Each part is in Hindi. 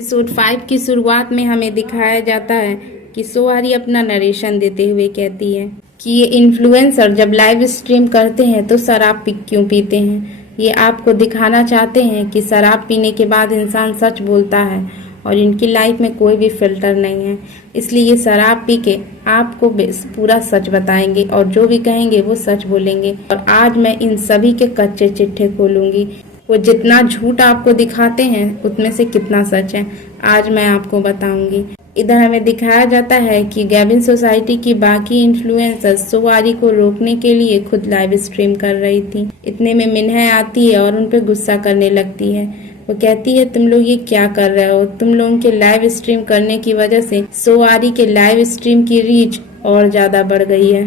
एपिसोड 5 की शुरुआत में हमें दिखाया जाता है कि सोआरी अपना नरेशन देते हुए कहती है कि ये इन्फ्लुएंसर जब लाइव स्ट्रीम करते हैं तो शराब क्यों पीते हैं। ये आपको दिखाना चाहते हैं कि शराब पीने के बाद इंसान सच बोलता है और इनकी लाइफ में कोई भी फिल्टर नहीं है, इसलिए ये शराब पी के आपको पूरा सच बताएंगे और जो भी कहेंगे वो सच बोलेंगे। और आज मैं इन सभी के कच्चे चिट्ठे खोलूंगी। वो जितना झूठ आपको दिखाते हैं उतने से कितना सच है आज मैं आपको बताऊंगी। इधर हमें दिखाया जाता है कि गैबिन सोसाइटी की बाकी इन्फ्लुएंसर्स सोआरी को रोकने के लिए खुद लाइव स्ट्रीम कर रही थी। इतने में मिन्हा आती है और उन पर गुस्सा करने लगती है। वो कहती है तुम लोग ये क्या कर रहे हो, तुम लोगों के लाइव स्ट्रीम करने की वजह से सोआरी के लाइव स्ट्रीम की रीच और ज्यादा बढ़ गई है।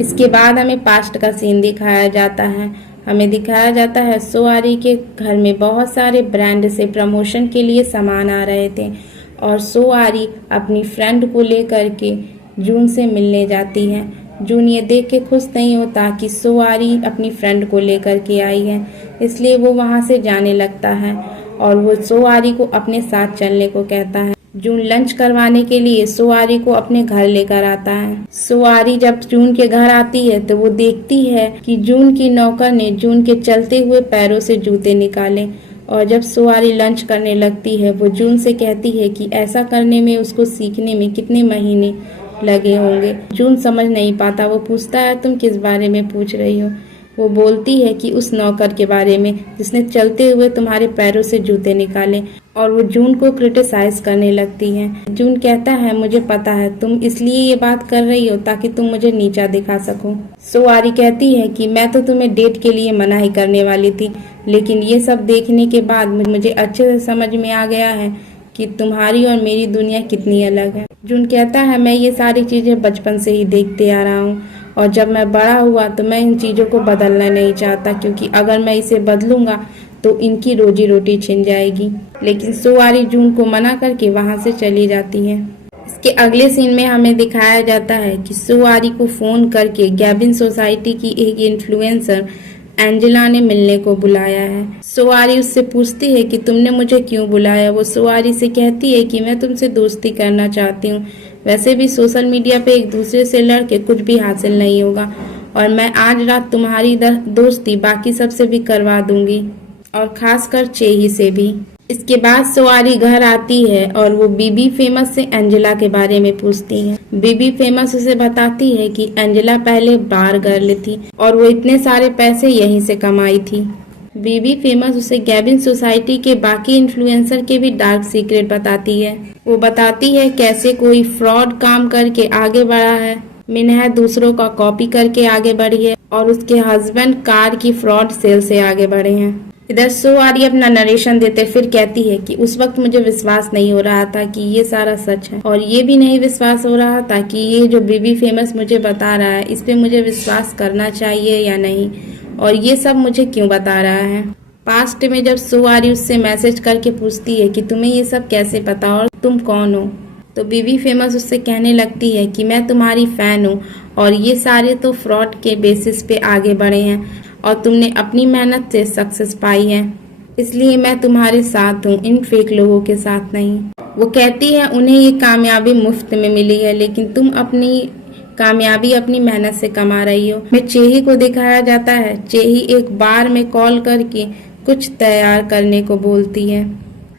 इसके बाद हमें पास्ट का सीन दिखाया जाता है। हमें दिखाया जाता है सोआरी के घर में बहुत सारे ब्रांड से प्रमोशन के लिए सामान आ रहे थे और सोआरी अपनी फ्रेंड को लेकर के जून से मिलने जाती है। जून ये देख के खुश नहीं होता कि सोआरी अपनी फ्रेंड को लेकर के आई है, इसलिए वो वहां से जाने लगता है और वो सोआरी को अपने साथ चलने को कहता है। जून लंच करवाने के लिए सोआरी को अपने घर लेकर आता है। सोआरी जब जून के घर आती है तो वो देखती है कि जून की नौकर ने जून के चलते हुए पैरों से जूते निकाले और जब सोआरी लंच करने लगती है वो जून से कहती है कि ऐसा करने में उसको सीखने में कितने महीने लगे होंगे। जून समझ नहीं पाता। वो पूछता है तुम किस बारे में पूछ रही हो। वो बोलती है कि उस नौकर के बारे में जिसने चलते हुए तुम्हारे पैरों से जूते निकाले और वो जून को क्रिटिसाइज करने लगती है। जून कहता है मुझे पता है तुम इसलिए ये बात कर रही हो ताकि तुम मुझे नीचा दिखा सको। सोआरी कहती है कि मैं तो तुम्हें डेट के लिए मना ही करने वाली थी, लेकिन ये सब देखने के बाद मुझे अच्छे से समझ में आ गया है कि तुम्हारी और मेरी दुनिया कितनी अलग है। जून कहता है मैं ये सारी चीजें बचपन से ही देखते आ रहा हूँ और जब मैं बड़ा हुआ तो मैं इन चीज़ों को बदलना नहीं चाहता, क्योंकि अगर मैं इसे बदलूंगा तो इनकी रोजी रोटी छिन जाएगी। लेकिन सोआरी जून को मना करके वहां से चली जाती है। इसके अगले सीन में हमें दिखाया जाता है कि सोआरी को फोन करके गैबिन सोसाइटी की एक इन्फ्लुएंसर एंजेला ने मिलने को बुलाया है। सोआरी उससे पूछती है कि तुमने मुझे क्यों बुलाया। वो सोआरी से कहती है कि मैं तुमसे दोस्ती करना चाहती हूँ। वैसे भी सोशल मीडिया पे एक दूसरे से लड़के कुछ भी हासिल नहीं होगा और मैं आज रात तुम्हारी दोस्ती बाकी सबसे भी करवा दूंगी और खासकर चेही से भी। इसके बाद सोआरी घर आती है और वो बीबी फेमस से एंजेला के बारे में पूछती है। बीबी फेमस उसे बताती है कि एंजेला पहले बार गर्ल थी और वो इतने सारे पैसे यहीं से कमाई थी। बीबी फेमस उसे गैबिन सोसाइटी के बाकी इन्फ्लुएंसर के भी डार्क सीक्रेट बताती है। वो बताती है कैसे कोई फ्रॉड काम करके आगे बढ़ा है, मिन्हा दूसरों का कॉपी करके आगे बढ़ी है और उसके हस्बैंड कार की फ्रॉड सेल से आगे बढ़े हैं। इधर सोआरी अपना नरेशन देते फिर कहती है कि उस वक्त मुझे विश्वास नहीं हो रहा था कि ये सारा सच है और ये भी नहीं विश्वास हो रहा था कि ये जो बीबी फेमस मुझे बता रहा है इस पे मुझे विश्वास करना चाहिए या नहीं और ये सब मुझे क्यों बता रहा है। पास्ट में जब सोआरी उससे मैसेज करके पूछती है कि तुम्हें ये सब कैसे पता और तुम कौन हो, तो बीबी फेमस उससे कहने लगती है कि मैं तुम्हारी फैन हूँ और ये सारे तो फ्रॉड के बेसिस पे आगे बढ़े हैं और तुमने अपनी मेहनत से सक्सेस पाई है, इसलिए मैं तुम्हारे साथ हूँ, इन फेक लोगों के साथ नहीं। वो कहती है उन्हें ये कामयाबी मुफ्त में मिली है, लेकिन तुम अपनी कामयाबी अपनी मेहनत से कमा रही हो। में चेही को दिखाया जाता है। चेही एक बार में कॉल करके कुछ तैयार करने को बोलती है।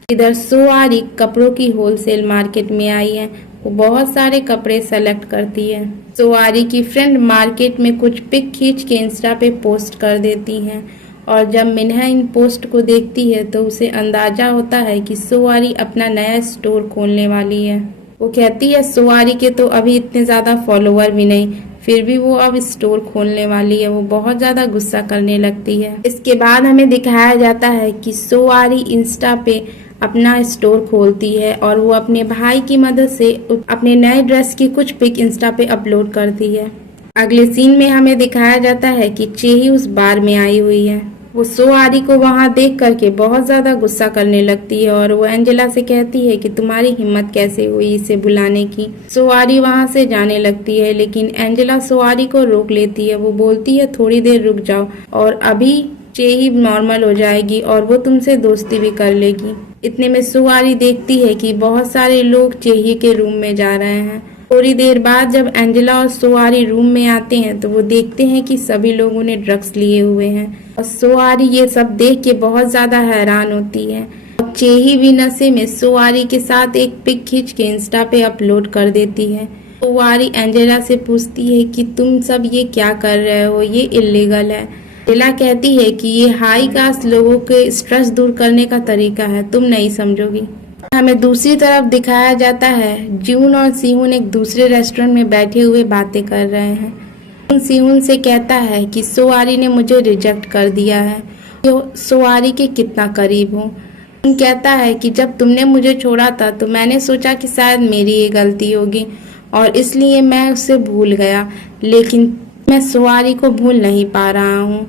इधर सोआरी कपड़ों की होलसेल मार्केट में आई है। वो बहुत सारे कपड़े सेलेक्ट करती है। सोआरी की फ्रेंड मार्केट में कुछ पिक खींच के इंस्टा पे पोस्ट कर देती हैं और जब मिन्हा इन पोस्ट को देखती है तो उसे अंदाजा होता है कि सोआरी अपना नया स्टोर खोलने वाली है। वो कहती है सोआरी के तो अभी इतने ज्यादा फॉलोवर भी नहीं, फिर भी वो अब स्टोर खोलने वाली है। वो बहुत ज्यादा गुस्सा करने लगती है। इसके बाद हमें दिखाया जाता है कि सोआरी इंस्टा पे अपना स्टोर खोलती है और वो अपने भाई की मदद से अपने नए ड्रेस की कुछ पिक इंस्टा पे अपलोड करती है। अगले सीन में हमें दिखाया जाता है कि चेही उस बार में आई हुई है। वो सोआरी को वहां देख करके बहुत ज्यादा गुस्सा करने लगती है और वो एंजेला से कहती है कि तुम्हारी हिम्मत कैसे हुई इसे बुलाने की। सोआरी वहां से जाने लगती है, लेकिन एंजेला सोआरी को रोक लेती है। वो बोलती है थोड़ी देर रुक जाओ और अभी चेही नॉर्मल हो जाएगी और वो तुमसे दोस्ती भी कर लेगी। इतने में सुवारी देखती है कि बहुत सारे लोग चेही के रूम में जा रहे हैं। थोड़ी देर बाद जब एंजेला और सुवारी रूम में आते हैं तो वो देखते हैं कि सभी लोगों ने ड्रग्स लिए हुए हैं और सुवारी ये सब देख के बहुत ज्यादा हैरान होती है। चेही भी नशे में सुवारी के साथ एक पिक खींच के इंस्टा पे अपलोड कर देती है। सुवारी एंजेला से पूछती है कि तुम सब ये क्या कर रहे हो, ये इलीगल है। एंजेला कहती है कि ये हाई कास्ट लोगों के स्ट्रेस दूर करने का तरीका है, तुम नहीं समझोगी। हमें दूसरी तरफ दिखाया जाता है जून और सीहून एक दूसरे रेस्टोरेंट में बैठे हुए बातें कर रहे हैं। सीहून से कहता है कि सुवारी ने मुझे रिजेक्ट कर दिया है, तो सुवारी के कितना करीब हूँ। कहता है कि जब तुमने मुझे छोड़ा था तो मैंने सोचा कि शायद मेरी ये गलती होगी और इसलिए मैं उसे भूल गया, लेकिन मैं सुवारी को भूल नहीं पा रहा हूँ।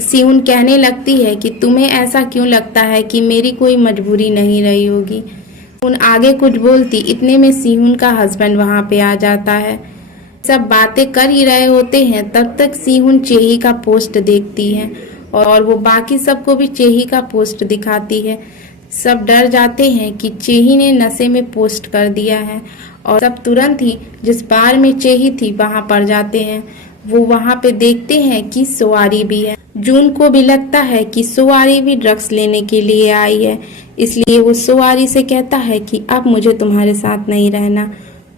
सीहून कहने लगती है कि तुम्हें ऐसा क्यों लगता है कि मेरी कोई मजबूरी नहीं रही होगी। सीहून आगे कुछ बोलती, इतने में सीहून का हस्बैंड वहां पे आ जाता है। सब बातें कर ही रहे होते हैं, तब तक सीहून चेही का पोस्ट देखती है और वो बाकी सबको भी चेही का पोस्ट दिखाती है। सब डर जाते हैं कि चेही ने नशे में पोस्ट कर दिया है और सब तुरंत ही जिस बार में चेही थी वहां पर जाते हैं। वो वहां पे देखते हैं कि सुवारी भी है। जून को भी लगता है कि सुवारी भी ड्रग्स लेने के लिए आई है, इसलिए वो सुवारी से कहता है कि अब मुझे तुम्हारे साथ नहीं रहना,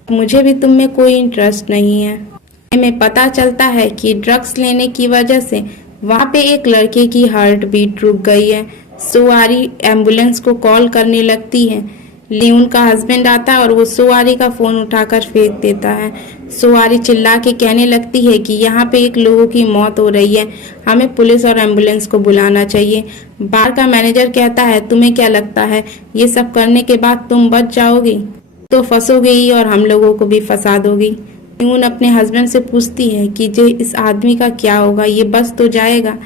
मुझे भी तुम में कोई इंटरेस्ट नहीं है। हमें पता चलता है कि ड्रग्स लेने की वजह से वहाँ पे एक लड़के की हार्ट बीट रुक गई है। सुवारी एम्बुलेंस को कॉल करने लगती है, लेकिन उनका हस्बैंड आता है और वो सुवारी का फोन उठाकर फेंक देता है। सुवारी चिल्ला के कहने लगती है कि यहाँ पे एक लोगों की मौत हो रही है, हमें पुलिस और एम्बुलेंस को बुलाना चाहिए। बार का मैनेजर कहता है, तुम्हें क्या लगता है ये सब करने के बाद तुम बच जाओगी? तो फंसोगे ही और हम लोगों को भी फंसा दोगी। सीहून अपने हस्बैंड से पूछती है कि जे इस आदमी का क्या होगा, ये बस तो जाएगा।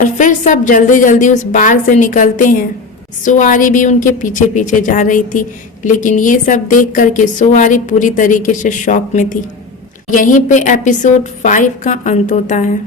और फिर सब जल्दी जल्दी उस बार से निकलते हैं। सुवारी भी उनके पीछे पीछे जा रही थी, लेकिन ये सब देख करके सुवारी पूरी तरीके से शॉक में थी। यहीं पे एपिसोड 5 का अंत होता है।